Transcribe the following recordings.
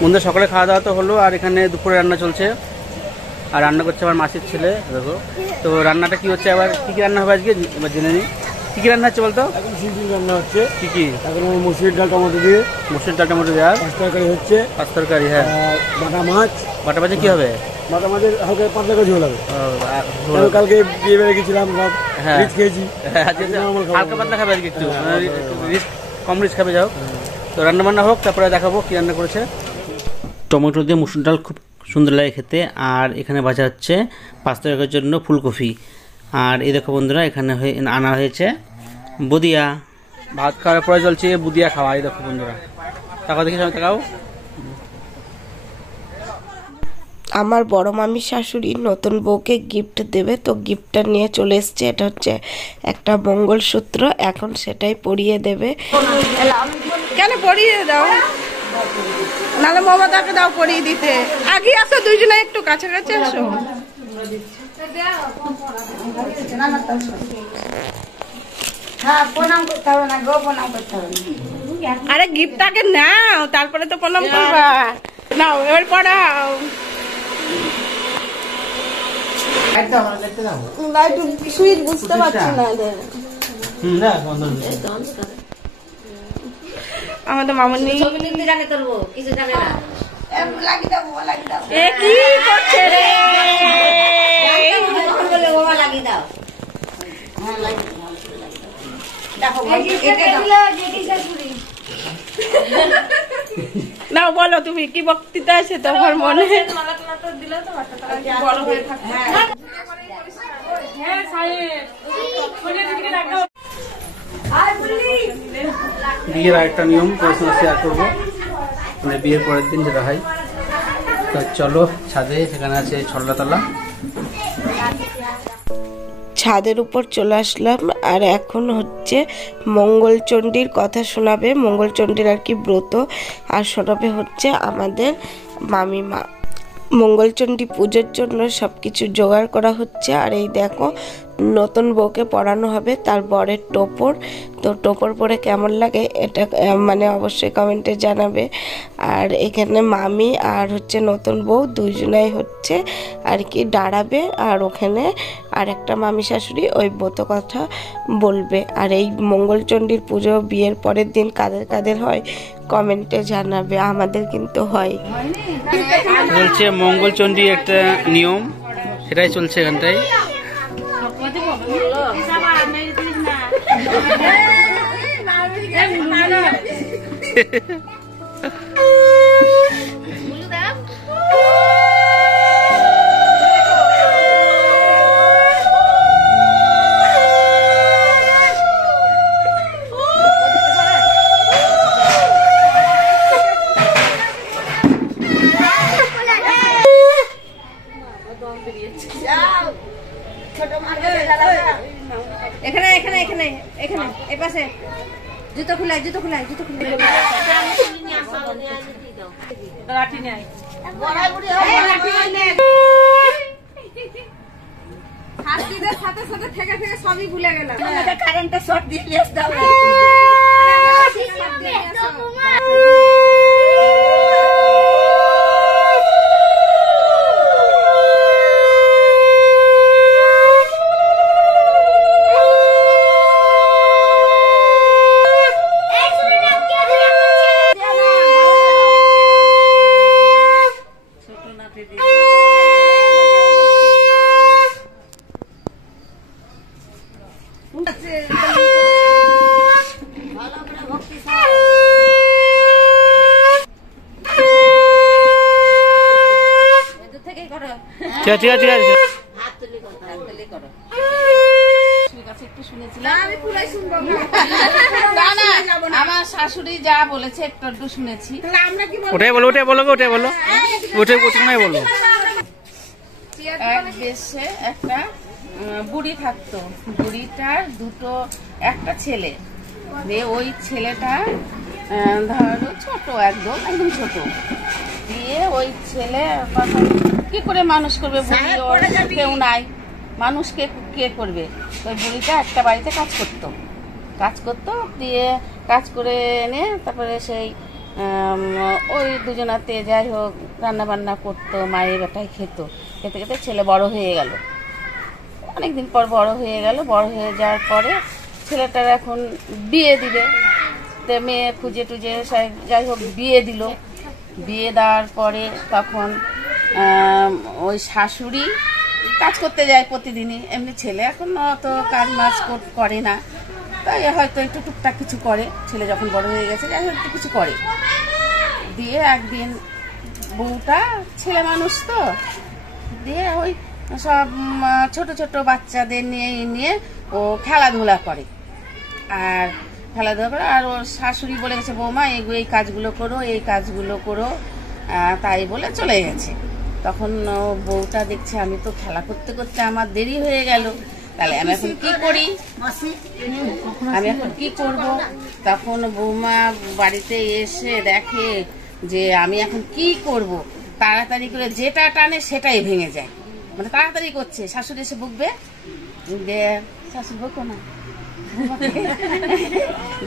বন্ধুরা সকালে খাওয়া দাওয়া তো হলো, আর এখানে দুপুরে রান্না চলছে, আর রান্না করছে আমার মাসির ছেলে। দেখো তো রান্নাটা কি হচ্ছে, আবার কি কি রান্না হবে আজকে এবার জেনে নিই। কি কি রান্না হচ্ছে বলতো? এখন সিম্পল রান্না হচ্ছে। কি কি? এখন মসুরির ডাল টমেটো দিয়ে, মসুর ডাল টমেটো দিয়ে, আর পাঁচ তরকারি হচ্ছে, পাঁচ তরকারি। হ্যাঁ, বাটা মাছ। বাটা মাছে কি হবে? বাটা মাছের হালকা পাঁচ টাকা ঝোল হবে। কালকে বিয়ে বেড়ে গেছিলাম, সব রিচ খেয়েছি। হালকা পাতলা খাবে আজকে, একটু রিচ কম রিচ খাবে। যাও তো রান্না বান্না হোক, তারপরে দেখাবো কি রান্না করেছে। টমেটো দিয়ে মুসুর ডাল খুব সুন্দর লাগে খেতে। আর এখানে ভাজা হচ্ছে পাঁচ তরকারির জন্য ফুলকপি। আর এই দেখো বন্ধুরা, এখানে আনা হয়েছে বুদিয়া। ভাত খাওয়ার পরে চলছে বুদিয়া খাওয়া। এই দেখো বন্ধুরা, তাকাও দেখি, তাকাও। আমার বড় মামির শাশুড়ি নতুন বউকে গিফট দেবে, তো গিফটটা নিয়ে চলে এসছে। এটা হচ্ছে একটা মঙ্গলসূত্র, এখন সেটাই পরিয়ে দেবে। কেন পরিয়ে দাও, নাহলে মমতাকে দাও পরিয়ে দিতে। আগে আসো, দুইজনে একটু কাছাকাছি আসো। আরে গিফটটাকে নাও, তারপরে তো প্রণাম করবা। নাও এবার পড়াও। সুইচ বুঝতে পারছি না। আমাদের মামনি কি করছে রে? নাও বলো, তুমি কি বক্তৃতা আছে তোমার মনে? বিয়ের আরেকটা নিয়ম শেয়ার করবো, মানে বিয়ের পরের দিন যেটা হয়। তো চলো ছাদে, সেখানে আছে ছল্লাতলা। ছাদের উপর চলে আসলাম, আর এখন হচ্ছে মঙ্গলচণ্ডীর কথা শোনাবে। মঙ্গলচণ্ডীর আর কি ব্রত, আর শোনাবে হচ্ছে আমাদের মামিমা। মঙ্গলচণ্ডী পুজোর জন্য সব কিছু জোগাড় করা হচ্ছে। আর এই দেখো, নতুন বউকে পরানো হবে তার বরের টোপর। তো টোপর পরে কেমন লাগে এটা মানে অবশ্যই কমেন্টে জানাবে। আর এখানে মামি আর হচ্ছে নতুন বউ দুইজনাই হচ্ছে আর কি দাঁড়াবে, আর ওখানে আর একটা মামি শাশুড়ি ওই ব্রত কথা বলবে। আর এই মঙ্গলচণ্ডীর পুজো বিয়ের পরের দিন কাদের কাদের হয় কমেন্টে জানাবে, আমাদের কিন্তু হয়। চলছে মঙ্গলচণ্ডী একটা নিয়ম, সেটাই চলছে এখানটায়। এখানে এখানে এখানে এখানে এই পাশে জুতো খুলাই, জুতো খুলাই, জুতো খুলাই। সাথে সাথে থেকে থেকে সবই ভুলে গেলাম। কারেন্টের শর্ট দিয়ে আসতে হবে। ঠিক আছে, ঠিক আছে। আমার শাশুড়ি যা বলেছে একটু একটু শুনেছি। ওটাই বলো, ওটাই বলো, ওটাই বলো, ওটাই ওটাই বলো। এক দেশে একটা বুড়ি থাকতো, বুড়িটার একটা ছেলে। ওই ছেলেটা ধরো ছোট, একদম একদম ছোট। দিয়ে ওই ছেলে কি করে মানুষ করবে, বুড়ি ওর কেউ নাই, মানুষকে কে করবে। ওই বুড়িটা একটা বাড়িতে কাজ করতো, দিয়ে কাজ করে এনে তারপরে সেই ওই দুজনাতে যাই হোক রান্না বান্না করতো, মায়ের বেটাই খেতে খেতে ছেলে বড় হয়ে গেল। অনেকদিন পর বড় হয়ে গেল। বড় হয়ে যাওয়ার পরে ছেলেটার এখন বিয়ে দিবে, তো মেয়ে খুঁজে টুজে যাই হোক বিয়ে দিল। বিয়ে দেওয়ার পরে তখন ওই শাশুড়ি কাজ করতে যায় প্রতিদিনই। এমনি ছেলে এখন অত কাজ মাছ করে না, তাই হয়তো একটু টুকটাক কিছু করে। ছেলে যখন বড় হয়ে গেছে যাই হোক একটু কিছু করে। দিয়ে একদিন বউটা ছেলে মানুষ তো, দিয়ে ওই সব ছোট ছোট বাচ্চাদের নিয়ে ও খেলাধুলা করে। আর খেলাধুলা করে আর ওর শাশুড়ি বলে গেছে বৌমা এই কাজগুলো করো, এই কাজগুলো করো, তাই বলে চলে গেছে। তখন বউটা দেখছে আমি তো খেলা করতে করতে আমার দেরি হয়ে গেল, তাহলে আমি এখন কি করি, আমি এখন কি করব। তখন বৌমা বাড়িতে এসে দেখে যে আমি এখন কি করব, তাড়াতাড়ি করে যেটা টানে সেটাই ভেঙে যায়, মানে তাড়াতাড়ি করছে। শাশুড়ি এসে বকবে, দিয়ে শাশুড়ি বকো না,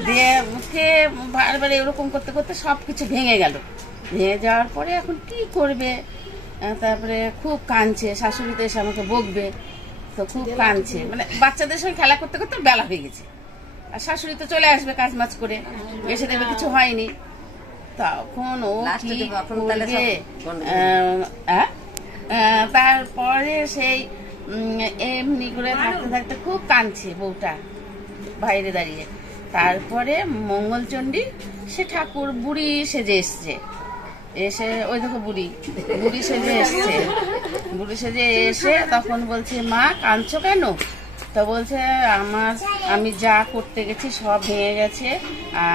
দিয়ে মুখে বারবার এরকম করতে করতে সবকিছু ভেঙে গেল। ভেঙে যাওয়ার পরে এখন কি করবে, তারপরে খুব কাঁদছে। শাশুড়ি তো এসে আমাকে বকবে, তো খুব কাঁদছে, মানে বাচ্চাদের সঙ্গে খেলা করতে করতে বেলা হয়ে গেছে। আর শাশুড়ি তো চলে আসবে কাজ মাছ করে, এসে দেখবে কিছু হয়নি। তখন ও কি করবে, তারপরে সেই এমনি করে থাকতে থাকতে খুব কাঁদছে বউটা বাইরে দাঁড়িয়ে। তারপরে মঙ্গলচণ্ডী সে ঠাকুর বুড়ি সেজে এসছে, এসে ওই দেখো বুড়ি সেজে এসছে। বুড়ি সেজে এসে তখন বলছে মা কাঁদছো কেন? তো বলছে আমি যা করতে গেছি সব ভেঙে গেছে,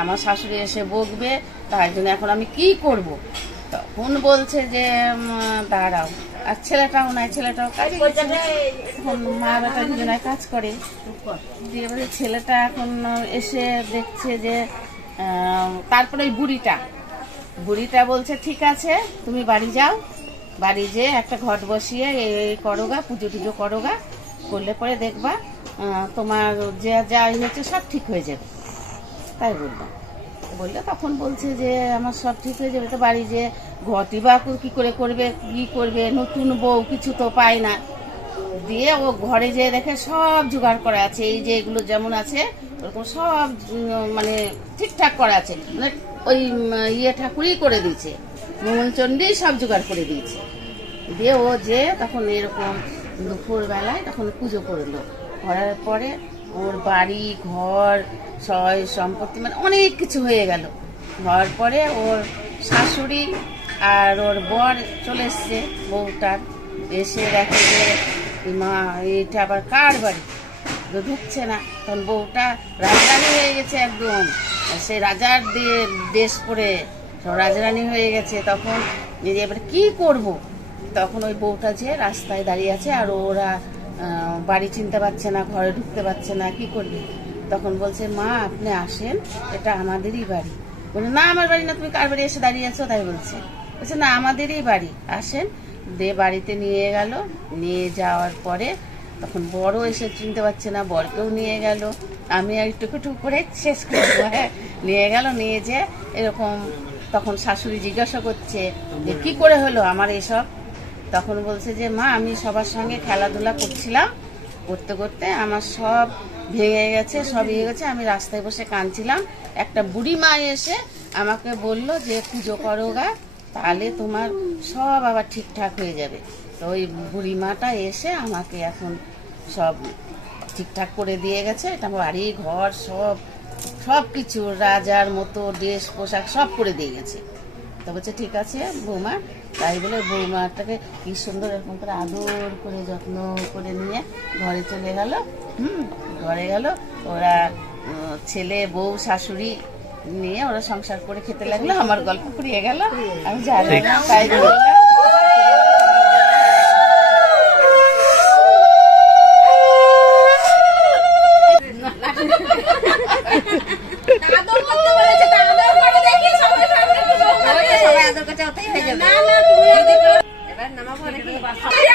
আমার শাশুড়ি এসে বকবে, তাই জন্য এখন আমি কি করব। তখন বলছে যে দাঁড়াও। আর ছেলেটাও নাই, ছেলেটাও কাজ করছে, এখন মা বেটা দুজনায় কাজ করে। দিয়ে বলে ছেলেটা এখন এসে দেখছে যে তারপরে ওই বুড়িটা বলছে ঠিক আছে তুমি বাড়ি যাও, বাড়ি যেয়ে একটা ঘট বসিয়ে এই করোগা, পুজো টুজো করোগা, করলে পরে দেখবা তোমার যা হচ্ছে সব ঠিক হয়ে যাবে। তাই বললে তখন বলছে যে আমার সব ঠিক হয়ে যাবে, তো বাড়ি যে ঘটি বা কি করবে, নতুন বউ কিছু তো পায় না। দিয়ে ও ঘরে যেয়ে দেখে সব জোগাড় করা আছে, এই যে এগুলো যেমন আছে ওরকম সব মানে ঠিকঠাক করা আছে, মানে ওই ঠাকুরই করে দিয়েছে, মঙ্গলচণ্ডী সব জোগাড় করে দিয়েছে। দিয়ে ও যে তখন এরকম দুপুর বেলায় তখন পুজো করলো। করার পরে ওর বাড়ি ঘর সয় সম্পত্তি মানে অনেক কিছু হয়ে গেল। হওয়ার পরে ওর শাশুড়ি আর ওর বর চলে এসছে বউটার, এসে দেখে যে মা এটা আবার কার বাড়ি, ঢুকছে না। তখন বউটা রাজরানী হয়ে গেছে একদম, সে রাজার দেশ পরে রাজরানী হয়ে গেছে। তখন এবার কি করব, তখন ওই বউটা যে রাস্তায় দাঁড়িয়ে আছে আর ওরা বাড়ি চিনতে পারছে না, ঘরে ঢুকতে পারছে না, কি করবে। তখন বলছে মা আপনি আসেন, এটা আমাদেরই বাড়ি। বলে না আমার বাড়ি না, তুমি কার বাড়ি এসে দাঁড়িয়ে আছো? তাই বলছে না আমাদেরই বাড়ি, আসেন। দিয়ে বাড়িতে নিয়ে গেল, নিয়ে যাওয়ার পরে তখন বড় এসে চিনতে পারছে না, বরকেও নিয়ে গেল। আমি আর টুকু করে শেষ করবো, হ্যাঁ নিয়ে গেল। নিয়ে যে এরকম তখন শাশুড়ি জিজ্ঞাসা করছে যে কি করে হলো আমার এসব। তখন বলছে যে মা আমি সবার সঙ্গে খেলাধুলা করছিলাম, করতে করতে আমার সব ভেঙে গেছে, সব ইয়ে গেছে, আমি রাস্তায় বসে কাঁদছিলাম। একটা বুড়ি মা এসে আমাকে বলল যে পুজো করো গা, তাহলে তোমার সব আবার ঠিকঠাক হয়ে যাবে। তো ওই বুড়ি মাটা এসে আমাকে এখন সব ঠিকঠাক করে দিয়ে গেছে, এটা বাড়ি ঘর সব কিছু রাজার মতো ড্রেস পোশাক সব করে দিয়ে গেছে। তো বলছে ঠিক আছে বৌমা, তাই বলে বৌমাটাকে কি সুন্দর এরকম করে আদর করে যত্ন করে নিয়ে ঘরে চলে গেল। ঘরে গেল, ওরা ছেলে বউ শাশুড়ি নিয়ে ওরা সংসার করে খেতে লাগলো। আমার গল্প ফুরিয়ে গেল, আমি জানি না তাই বললাম।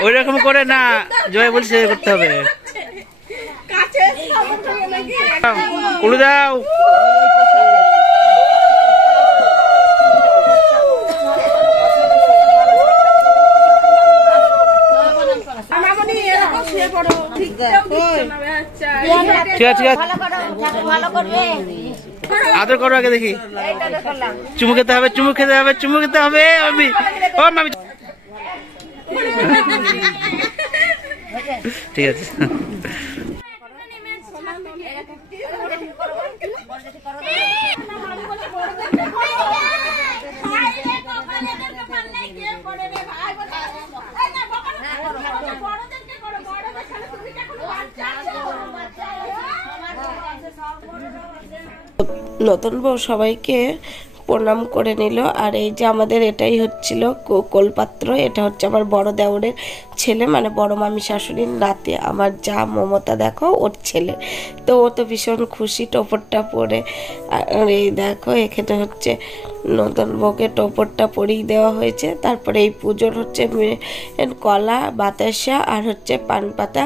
ওই রকম করে না, জয় বলছে করতে হবে। উড়ে দাও। ঠিক আছে আদর করো আগে দেখি চুমু খেতে হবে মামি ও মামি ঠিক আছে নতুন বউ সবাইকে প্রণাম করে নিল। আর এই যে আমাদের এটাই হচ্ছিল কোলপাত্র, এটা হচ্ছে আমার বড় দেওরের ছেলে, মানে বড় মামি শাশুড়ির নাতি, আমার যা মমতা দেখো ওর ছেলে। তো ও তো ভীষণ খুশি টোপরটা পরে। আর এই দেখো এখানে হচ্ছে নতুন বউকে টোপরটা পরিয়ে দেওয়া হয়েছে। তারপরে এই পুজোর হচ্ছে কলা বাতাসা আর হচ্ছে পান পাতা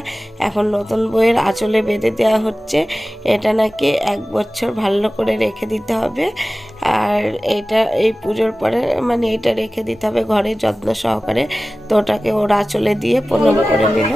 এখন নতুন বউয়ের আঁচলে বেঁধে দেওয়া হচ্ছে। এটা নাকি 1 বছর ভালো করে রেখে দিতে হবে। আর এটা এই পুজোর পরে মানে এটা রেখে দিতে হবে ঘরে যত্ন সহকারে। তো ওটাকে ওর আঁচলে দিয়ে প্রণাম করে নিল।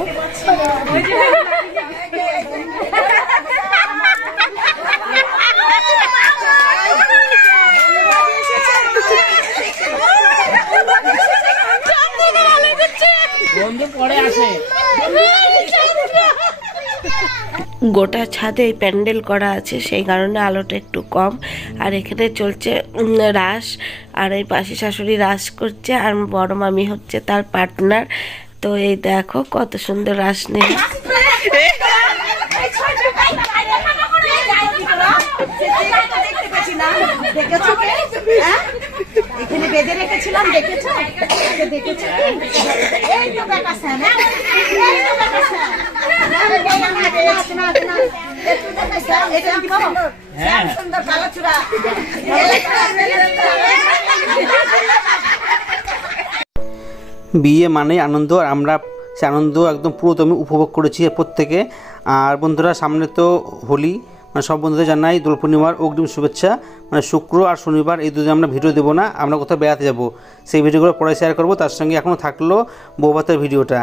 গোটা ছাদে প্যান্ডেল করা আছে, সেই কারণে আলোটা একটু কম। আর এখানে চলছে রাস, আর এই পাশে শাশুড়ি রাস করছে, আর বড় মামি হচ্ছে তার পার্টনার। তো এই দেখো কত সুন্দর রাস নিয়ে এখানে বেঁধে রেখেছিলাম, দেখেছো? দেখেছো? এই তো দেখাচ্ছেন, সুন্দর কালো চূড়া। বিয়ে মানে আনন্দ, আর আমরা সে আনন্দ একদম পুরোদমে উপভোগ করেছি প্রত্যেকে। আর বন্ধুরা সামনে তো হোলি, মানে সব বন্ধুদের জানাই দোল পূর্ণিমার অগ্রিম শুভেচ্ছা। মানে শুক্র আর শনিবার এই দুদিন আমরা ভিডিও দেবো না, আমরা কোথাও বেড়াতে যাব, সেই ভিডিওগুলো পরে শেয়ার করবো। তার সঙ্গে এখনও থাকলো বৌভাতের ভিডিওটা।